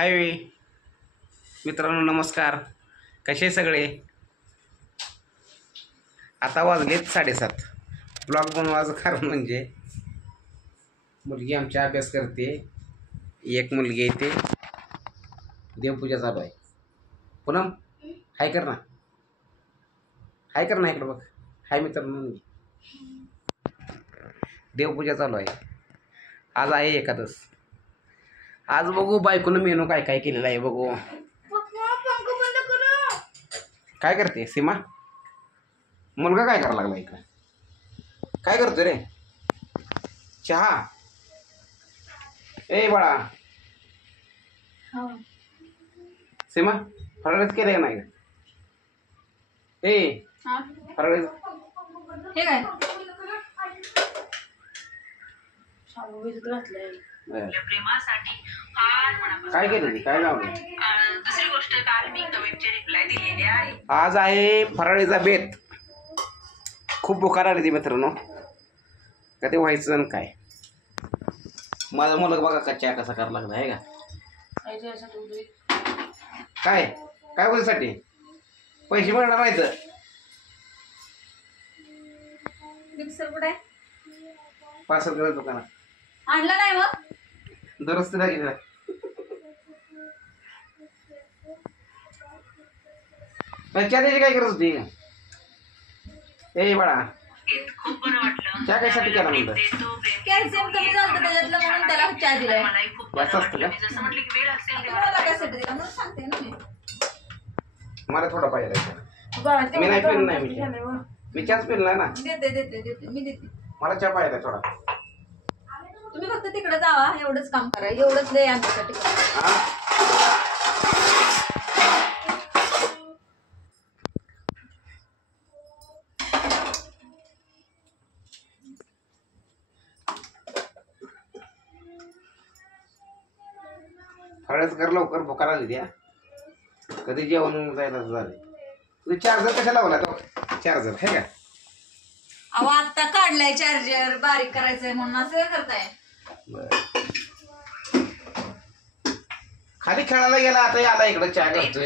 हाय मित्रांनो, नमस्कार. कसे सगळे? आता वाजलेत 7:30. ब्लॉग बनवायचं कारण म्हणजे मुलगी आमच्या अभ्यास करते, एक मुलगी येते, देवपूजा चालू आहे. पूनम हाय कर ना, हाय कर ना, इकडं बघ. हाय मित्रांनो, देवपूजा चालू आहे. आज आहे एकादश. आज बघू बायकोनं मेनू काय काय केलेलं आहे बघू. काय करते सीमा? मुलगा काय करायला लागला इकडं? काय करतो रे? चहा? ए बाळा, सीमा फराळच केलंय नाही का? ए फराळ हे काय काय केलं? काय लावलं? दुसरी गोष्ट, काल मी कमेंटचे रिप्लाय दिलेले आहे. आज आहे फराळीचा बेत. खूप भुका लागली ती मित्रांनो. कधी व्हायचं आणि काय. माझा मुलगा बघा कच्चा कसा करायला लागला आहे का? काय काय बोलण्यासाठी पैसे मिळणार नाहीत. मिक्सर कुठे पार्सल करायचं दुकानात आणलं नाही मग दररोज तिला किती चहा त्याची काय करत होती? ए बाळा, खूप बरं वाटलं. चहा कशासाठी केला म्हणलं? कॅल्शियम कमी झालं त्याच्यातलं म्हणून त्याला चहा दिलाय. जास्त असतं का? जसं म्हटलं की वेळ असेल तेव्हा कशासाठी दिला म्हणून सांगते ना मी. मला थोडा पाहिजे. बरं, मी नाही पिलं, नाही झालंय बघ. मी चहाच पिला ना. देते मी देते. मला चहा पाहिजे थोडा. तुम्ही फक्त तिकडे जावा, एवढंच काम करा. एवढंच लय आमच्यासाठी. फळच कर लवकर, भुका लागली द्या. कधी जेवण जायला झाले. तुझं चार्जर कशा लावला तो? चार्जर आहे का? अहो आता काढलाय चार्जर, बारीक करायचंय म्हणून असं करताय. खाली खेळायला गेला, आता आला इकडं चहा करतोय.